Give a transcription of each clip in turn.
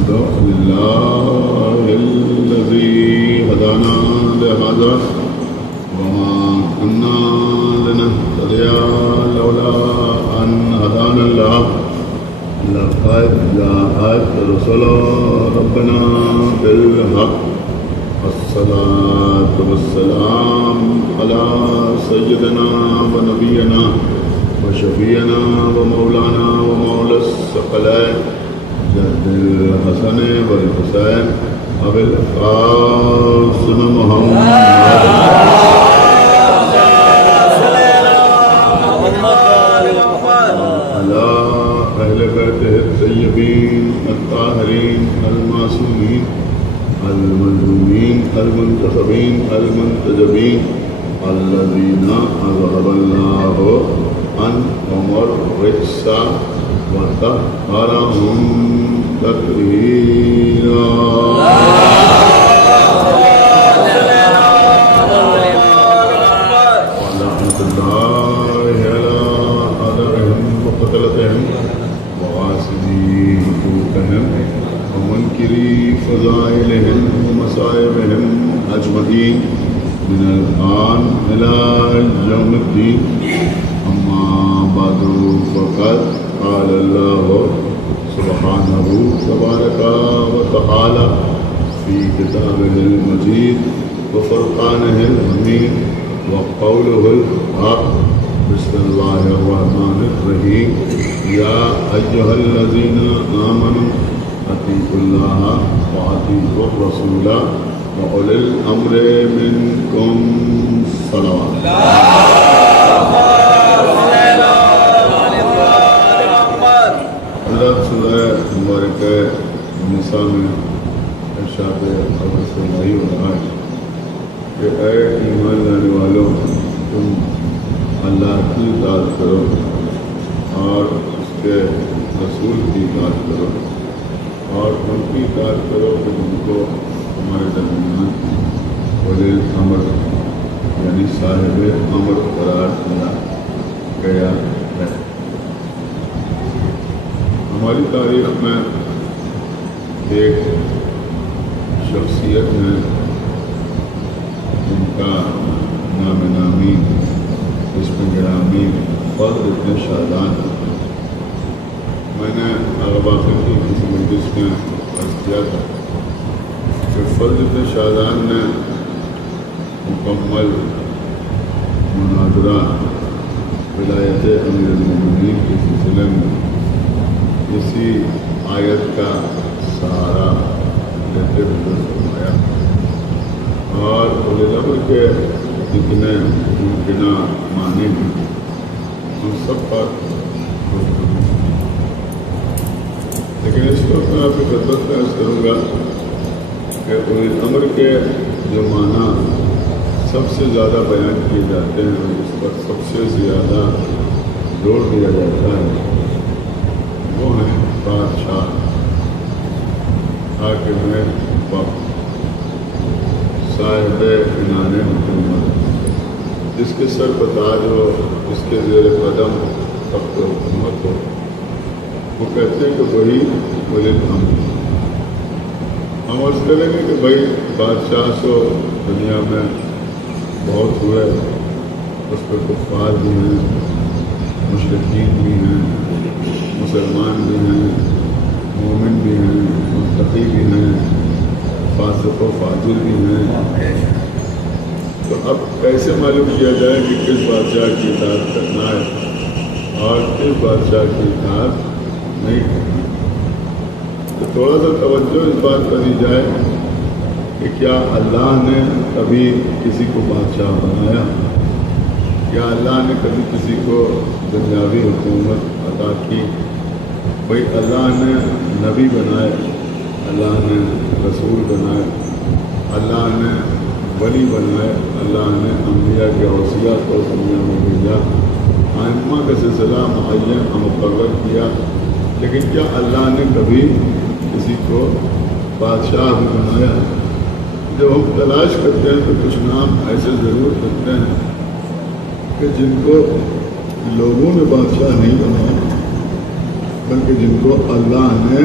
الحمد لله الذي هدانا لهذا وما كنا لنهتدي لولا أن هدانا الله لقد جاءت رسل ربنا بالحق والصلاة والسلام على سيدنا ونبينا وشفينا ومولانا ومولى الثقلين جد الحسن والحسين أبي القاسم محمد على أهل بيته الطيبين الطاهرين المعصومين المظلومين المنتخبين المنتجبين الذين أذهب الله عنهم الرجس وطهرهم تطهيرا. ولعنة الله على أعدائهم وقتلتهم وغاسلي حقوقهم ومنكري فضائلهم ومصائبهم أجمعين من الآن إلى يوم الدين. أما بعد فقد قال الله سبحانه تبارك وتعالى في كتابه المجيد وفرقانه الحميد وقوله الحق. بسم الله الرحمن الرحيم. يا أيها الذين آمنوا أطيعوا الله وأطيعوا الرسول وأولي الأمر منكم. صلوات. سورہ مبارک نساء میں ارشاد اول سے یہی ہو رہا ہے کہ اے ایمان لانے والوں، تم اللہ کی اطاعت کرو اور اس کے رسول کی اطاعت کرو اور ان کی اطاعت کرو کہ ان کو ہمارے درمیان ولی الامر یعنی صاحب امر قرار دیا گیا ہے. ہماری تاریخ میں ایک شخصیت ہے جن کا نام نامی اسم گرامی فضل ابن شادان. میں نے آغاز کی کسی مجلس میں عرض کیا تھا کہ فضل ابن شادان نے مکمل مناظرہ ولایت امیر المومنین کے سلسلے میں اسی آیت کا سہارا لیتے ہوئے فرمایا اور اولی الامر کے جتنے ممکنہ معنی ہیں ان سب پر گفتگو. لیکن اس وقت میں آپ کی خدمت میں عرض کروں گا کہ اولی الامر کے جو معنی سب سے زیادہ بیان کیے جاتے ہیں اور اس پر سب سے زیادہ زور دیا جاتا ہے وہ ہیں بادشاہ، حاکم وقت، صاحب عنان حکومت، جس کے سر پر تاج ہو، جس کے زیر قدم تخت حکومت ہو. وہ کہتے ہیں کہ وہی ولی الامر. ہم عرض کریں گے کہ بھائی بادشاہ سو دنیا میں بہت ہوئے، اس پہ کفار بھی ہیں، مشرکین بھی ہیں، مسلمان بھی ہیں، مومن بھی ہیں، متقی بھی ہیں، فاسق و فاجر بھی ہیں. تو اب کیسے معلوم کیا جائے کہ کس بادشاہ کی اطاعت کرنا ہے اور کس بادشاہ کی اطاعت نہیں کرنا؟ تو تھوڑا سا توجہ اس بات پر دی جائے کہ کیا اللہ نے کبھی کسی کو بادشاہ بنایا؟ کیا اللہ نے کبھی کسی کو دنیاوی حکومت عطا کی؟ بھائی اللہ نے نبی بنائے، اللہ نے رسول بنائے، اللہ نے ولی بنائے، اللہ نے انبیاء کے اوصیاء کو دنیا میں بھیجا، ائمہ کا سلسلہ معین مقرر کیا. لیکن کیا اللہ نے کبھی کسی کو بادشاہ بھی بنایا؟ جب ہم تلاش کرتے ہیں تو کچھ نام ایسے ضرور رکھتے ہیں کہ جن کو لوگوں نے بادشاہ نہیں بنایا بلکہ جن کو اللہ نے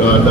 4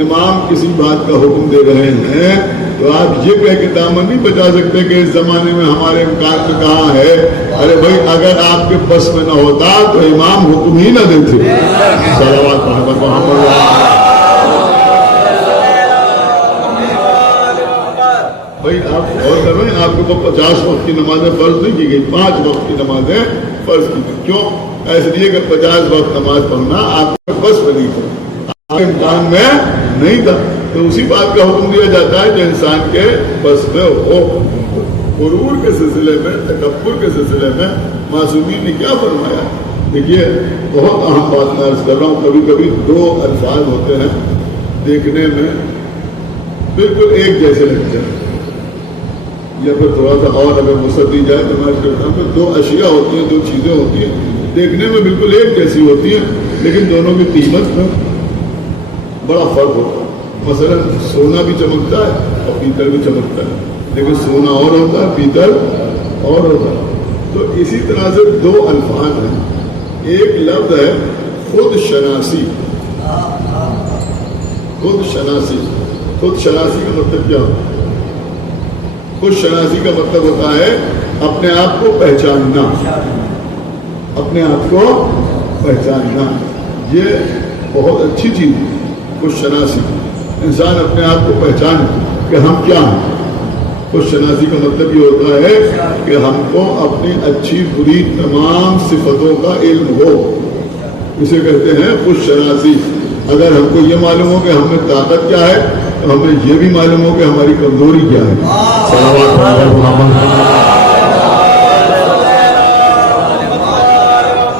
امام کسی بات کا حکم دے رہے ہیں تو آپ یہ کہہ کے دامن نہیں بچا سکتے کہ اس زمانے میں ہمارے امکان میں کہاں ہے. ارے بھائی اگر آپ کے بس میں نہ ہوتا تو امام حکم ہی نہ دیتے. صلوات محمد محمد. بھائی آپ غور کر رہے ہیں, آپ کو 50 وقت کی نمازیں فرض نہیں کی گئی, 5 وقت کی نمازیں فرض کی گئی. کیوں؟ اس لیے کہ 50 وقت نماز پڑھنا آپ کے بس میں نہیں تھا, آپ کے امکان میں نہیں تھا. تو اسی بات کا حکم دیا جاتا ہے جو انسان کے بس میں ہو. غرور کے سلسلے میں, تکبر کے سلسلے میں معصومین نے کیا فرمایا؟ دیکھیے بہت اہم بات میں عرض کر رہا ہوں. کبھی کبھی 2 الفاظ ہوتے ہیں دیکھنے میں بالکل ایک جیسے لگتے ہیں, یا پھر تھوڑا سا اور اگر وسعت دی جائے تو میں کہتا ہوں کہ 2 اشیاء ہوتی ہیں, 2 چیزیں ہوتی ہیں, دیکھنے میں بالکل ایک جیسی ہوتی ہیں لیکن دونوں کی قیمت میں بڑا فرق ہوتا ہے. مثلا سونا بھی چمکتا ہے اور پیتل بھی چمکتا ہے, لیکن سونا اور ہوتا ہے, پیتل اور ہوتا ہے. تو اسی طرح سے 2 الفاظ ہیں. ایک لفظ ہے خود شناسی. خود شناسی, خود شناسی کا مطلب کیا ہوتا ہے؟ خود شناسی کا مطلب ہوتا ہے اپنے آپ کو پہچاننا. اپنے آپ کو پہچاننا یہ بہت اچھی چیز ہے. خود شناسی, انسان اپنے آپ کو پہچانے کہ ہم کیا ہیں. خود شناسی کا مطلب یہ ہوتا ہے کہ ہم کو اپنی اچھی بری تمام صفتوں کا علم ہو. اسے کہتے ہیں خود شناسی. اگر ہم کو یہ معلوم ہو کہ ہم میں طاقت کیا ہے تو ہمیں یہ بھی معلوم ہو کہ ہماری کمزوری کیا ہے.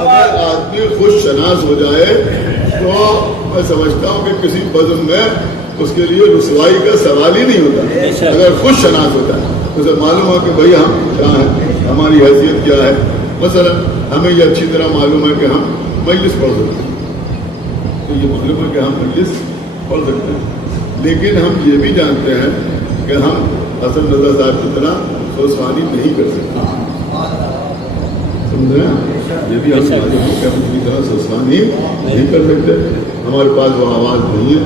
اگر آدمی خود شناس ہو جائے تو میں سمجھتا ہوں کہ کسی بزم میں اس کے لیے رسوائی کا سوال ہی نہیں ہوتا. اگر خود شناس ہوتا ہے تو اسے معلوم ہو کہ بھائی ہم کیا ہیں, ہماری حیثیت کیا ہے. مثلا ہمیں یہ اچھی طرح معلوم ہے کہ ہم مجلس پڑھ سکتے ہیں, تو یہ معلوم ہے کہ ہم مجلس پڑھ سکتے ہیں, لیکن ہم یہ بھی جانتے ہیں کہ ہم حسن رضا صاحب کی طرح سوسوانی نہیں کر سکتے. سمجھ رہے ہیں؟ یہ بھی ہم جانتے ہیں کہ ہم کی طرح سوسوانی نہیں کر سکتے. ہمارے پاس وہ آواز نہیں ہے,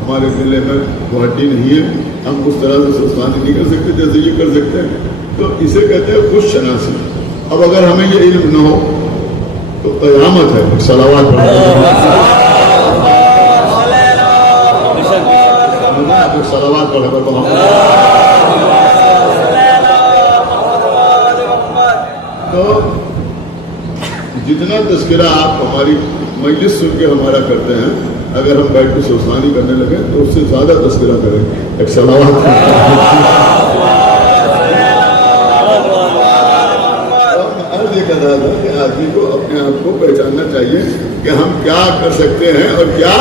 ہمارے دل میں وہ ہڈی نہیں ہے, ہم اس طرح سے سوسوانی نہیں کر سکتے جیسے یہ کر سکتے ہیں. تو اسے کہتے ہیں خود شناسی. اب اگر ہمیں یہ علم نہ ہو تو قیامت ہے. صلوات صلوات پڑھے تو جتنا تذکرہ آپ ہماری مجلس سن کے ہمارا کرتے ہیں, اگر ہم بیٹھ کے سوسوانی کرنے لگے تو اس سے زیادہ تذکرہ کریں. ایک صلوات کہ آدمی کو اپنے آپ کو پہچاننا چاہیے کہ ہم کیا کر سکتے ہیں اور کیا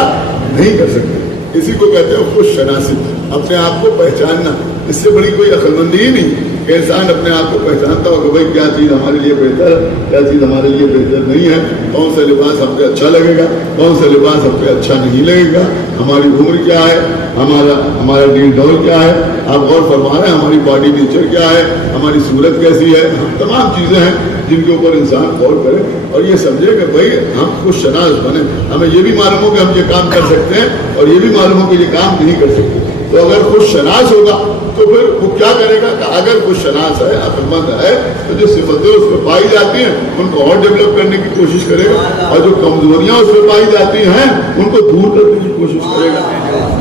نہیں کر سکتے. اسی کو کہتے ہیں خود شناسی, اپنے آپ کو پہچاننا. اس سے بڑی کوئی عقل مندی ہی نہیں کہ انسان اپنے آپ کو پہچانتا ہو کہ بھائی کیا چیز ہمارے لیے بہتر ہے, کیا چیز ہمارے لیے بہتر نہیں ہے, کون سا لباس ہم پہ اچھا لگے گا, کون سا لباس ہم پہ اچھا نہیں لگے گا, ہماری عمر کیا ہے, ہمارا ڈیل ڈول کیا ہے. آپ غور فرما رہے ہیں ہماری باڈی نیچر کیا ہے, ہماری صورت کیسی ہے. تمام چیزیں ہیں جن کے اوپر انسان غور کرے اور یہ سمجھے کہ بھائی ہم خود شناس بنے. ہمیں یہ بھی معلوم ہو کہ ہم یہ کام کر سکتے ہیں اور یہ بھی معلوم ہو کہ یہ کام نہیں کر سکتے. تو اگر خود شناس ہوگا تو پھر وہ کیا کرے گا کہ اگر خود شناس ہے, عقل مند ہے, تو جو صفتیں اس پہ پائی جاتی ہیں ان کو اور ڈیولپ کرنے کی کوشش کرے گا, اور جو کمزوریاں اس پہ پائی جاتی ہیں ان کو دور کرنے کی کوشش کرے گا.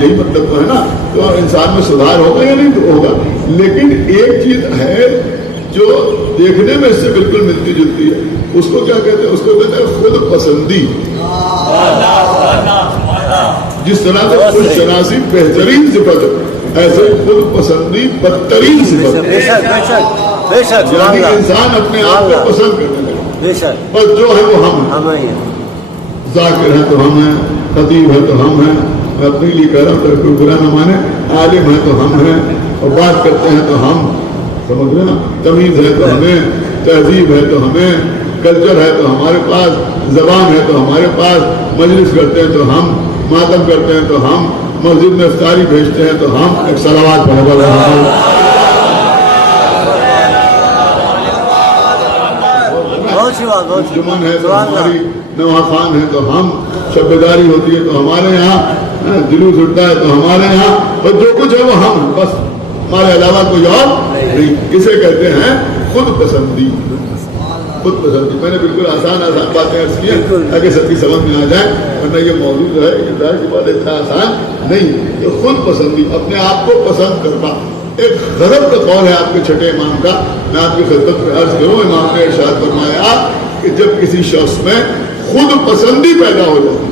یہی مطلب تو ہے نا. تو انسان میں سدھار ہوگا یا نہیں تو ہوگا. لیکن ایک چیز ہے جو دیکھنے میں اس سے بالکل ملتی جلتی ہے, اس کو کیا کہتے ہیں؟ اس کو کہتے ہیں خود پسندی. جس طرح سے خود شناسی بہترین صفت ہے, ایسے خود پسندی بدترین صفت ہے. یعنی انسان اپنے آپ کو پسند کرنے لگے. بس جو ہے وہ ہم ہیں. ذاکر ہے تو ہم ہیں, خطیب ہے تو ہم ہیں, میں اپنے لیے کہہ رہا ہوں کہ کوئی برا نہ مانے, عالم ہے تو ہم ہیں, اور بات کرتے ہیں تو ہم, سمجھ رہے نا, تمیز ہے تو ہمیں, تہذیب ہے تو ہمیں, کلچر ہے تو ہمارے پاس, زبان ہے تو ہمارے پاس, مجلس کرتے ہیں تو ہم, ماتم کرتے ہیں تو ہم, مسجد میں افطاری بھیجتے ہیں تو ہم. ایک صلوات پڑھو. جمن ہے تو ہماری, نواخان ہے تو ہم, شبداری ہوتی ہے تو ہمارے یہاں, جلوس اٹھتا ہے تو ہمارے یہاں اور جو کچھ ہے وہ ہم ہیں، بس ہمارے علاوہ کوئی اور نہیں. اسے کہتے ہیں خود پسندی. خود پسندی میں نے بالکل آسان باتیں عرض کی تاکہ سب کی سمجھ میں آ جائے، ورنہ یہ موضوع جو ہے یہ ظاہر سی بات اتنا آسان نہیں. یہ خود پسندی، اپنے آپ کو پسند کرنا. ایک غضب کا قول ہے آپ کے چھٹے امام کا، میں آپ کی خدمت میں عرض کروں. امام نے ارشاد فرمایا کہ جب کسی شخص میں خود پسندی پیدا ہو جاتی ہے،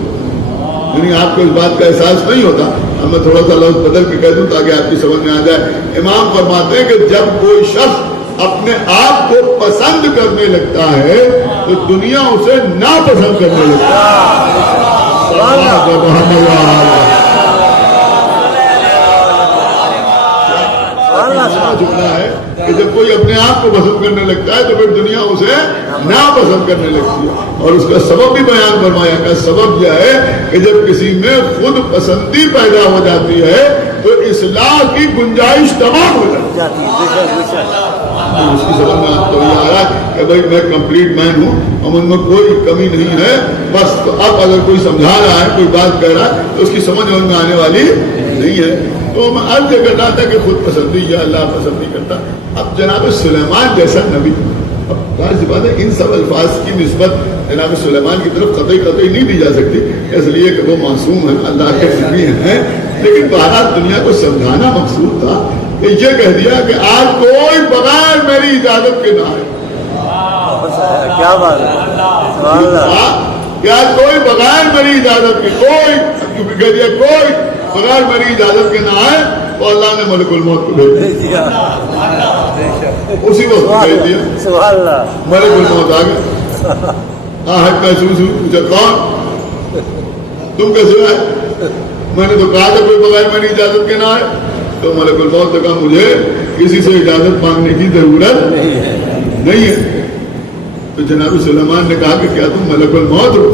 یعنی آپ کو اس بات کا احساس نہیں ہوتا. اب میں تھوڑا سا لفظ بدل کے کہہ دوں تاکہ آپ کی سمجھ میں آ جائے. امام فرماتے ہیں کہ جب کوئی شخص اپنے آپ کو پسند کرنے لگتا ہے تو دنیا اسے ناپسند کرنے لگتا ہے. کہ جب کوئی اپنے آپ کو پسند کرنے لگتا ہے تو پھر دنیا اسے ناپسند کرنے لگتی ہے. اور اس کا سبب بھی بیان فرمایا کہ سبب یہ ہے کہ جب کسی میں خود پسندی پیدا ہو جاتی ہے تو اصلاح کی گنجائش تمام ہو جاتی ہے. اس کی سبب میں آپ کو یہ آ رہا ہے کہ بھائی میں کمپلیٹ مین ہوں اور ان میں کوئی کمی نہیں ہے بس. تو اب اگر کوئی سمجھا رہا ہے، کوئی بات کہہ رہا ہے تو اس کی سمجھ میں آنے والی نہیں ہے. تو میں عرض یہ کر رہا تھا کہ خود پسندی یا اللہ پسند نہیں کرتا. اب جناب سلیمان جیسا نبی، اب ظاہر سی بات ہے ان سب الفاظ کی نسبت جناب سلیمان کی طرف قطعی نہیں دی جا سکتی، اس لیے کہ وہ معصوم ہیں، اللہ کے نبی ہیں. لیکن بہرحال دنیا کو سمجھانا مقصود تھا کہ یہ کہہ دیا کہ آج کوئی بغیر میری اجازت کے نہ آئے. کیا بات ہے کہ آج کوئی بغیر میری اجازت کے کوئی کہہ دیا کوئی بغیر میری اجازت کے نہ آئے تو اللہ نے ملک الموت کو بھیج دیا. اسی وقت بھیج دیا، ملک الموت آ گیا. آہٹ محسوس ہوئی، پوچھا کون؟ تم کیسے آئے؟ میں نے تو کہا تھا کوئی بغیر میری اجازت کے نہ آئے. تو ملک الموت نے کہا مجھے کسی سے اجازت مانگنے کی ضرورت نہیں ہے. تو جناب سلیمان نے کہا کہ کیا تم ملک الموت ہو؟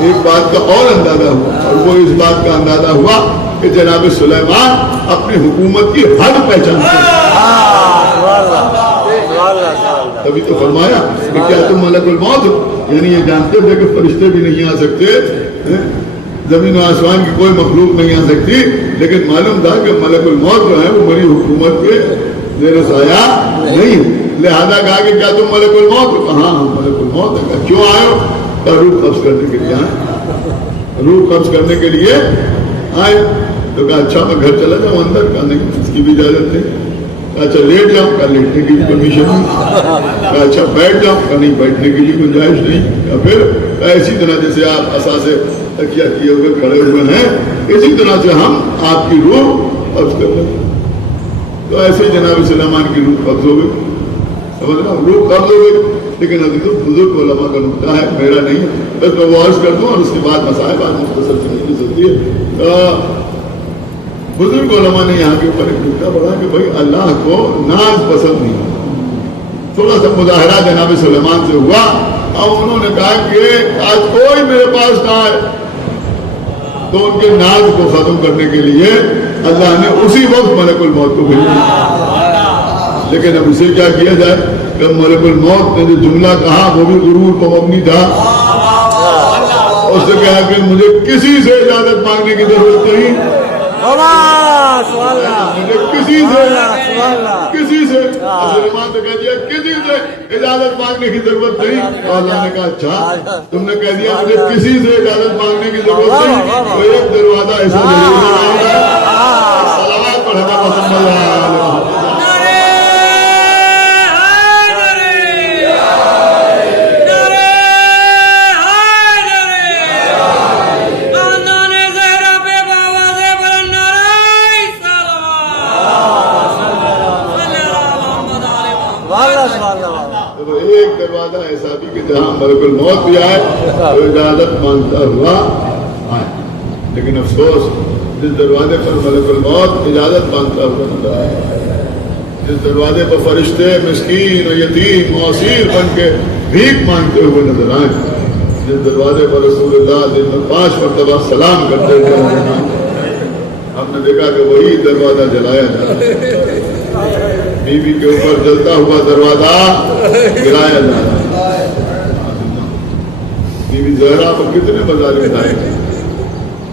ایک بات کا اور اندازہ ہوا، اور وہ اس بات کا اندازہ ہوا کہ جناب سلیمان اپنی حکومت کی حد پہچانتے ہیں. تبھی تو فرمایا کہ کیا تم ملک الموت ہو، یعنی یہ جانتے تھے کہ فرشتے بھی نہیں آ سکتے، زمین و آسمان کی کوئی مخلوق نہیں آ سکتی، لیکن معلوم تھا کہ ملک الموت جو ہے وہ میری حکومت کے زیر سایہ نہیں. لہذا کہا کہ کیا تم ملک الموت ہو؟ ہاں ملک الموت ہے. کیوں آئے ہو؟ روح قبض کرنے کے لیے آئے. روح قبض کرنے کے لیے آئے. تو کہا اچھا میں گھر چلا جاؤں اندر؟ کہا نہیں اس کی بھی اجازت نہیں. اچھا لیٹ جاؤں؟ کہا لیٹنے کی بھی پرمیشن نہیں. کہا اچھا بیٹھ جاؤں؟ کہا نہیں بیٹھنے کی بھی گنجائش نہیں. یا پھر اسی طرح جیسے آپ اثاثے تکیہ کیے ہوئے کھڑے ہوئے ہیں اسی طرح سے ہم آپ کی روح قبض کر لیں. تو ایسے ہی جناب سلیمان کی روح قبض ہو گئی. سمجھ رہا ہوں، روح قبض ہو گئی. لیکن ابھی تو بزرگ علماء کا نقطہ ہے، میرا نہیں ہے. بس میں وہ عرض کر دوں اور اس کے بعد مسائل بات مختصر سے نہیں سکتی ہے. بزرگ علماء نے یہاں کے اوپر ایک نقطہ بڑھا کہ بھائی اللہ کو ناز پسند نہیں. تھوڑا سا مظاہرہ جناب سلیمان سے ہوا اور انہوں نے کہا کہ آج کوئی میرے پاس نہ آئے. تو ان کے ناز کو ختم کرنے کے لیے اللہ نے اسی وقت ملک الموت کو بھیج دیا. لیکن اب اسے کیا کیا جائے کہ ملک الموت نے جو جملہ کہا وہ بھی غرور کو مبنی تھا. اس نے کہا کہ مجھے کسی سے اجازت مانگنے کی ضرورت نہیں، مجھے کسی سے سلیمان نے کہہ دیا کسی سے اجازت مانگنے کی ضرورت نہیں. اللہ نے کہا اچھا تم نے کہہ دیا مجھے کسی سے اجازت مانگنے کی ضرورت نہیں تو ایک دروازہ ایسا سلامات پڑھنا پسند ہے. ایک دروازہ ایسا بھی کہ جہاں ملک الموت بھی آئے تو اجازت مانگتا ہوا آئے. لیکن افسوس جس دروازے پر ملک الموت اجازت مانگتا ہوا نظر آئے، جس دروازے پر فرشتے مسکین و یتیم و اسیر بن کے بھیک مانگتے ہوئے نظر آئے، جس دروازے پر رسول اللہ دن میں 5 مرتبہ سلام کرتے ہوئے نظر آئے، ہم نے دیکھا کہ وہی دروازہ جلایا جا رہا ہے. بیوی کے اوپر جلتا ہوا دروازہ گرایا جا رہا ہے. بیوی زہرا پر کتنے مظالم ڈھائے،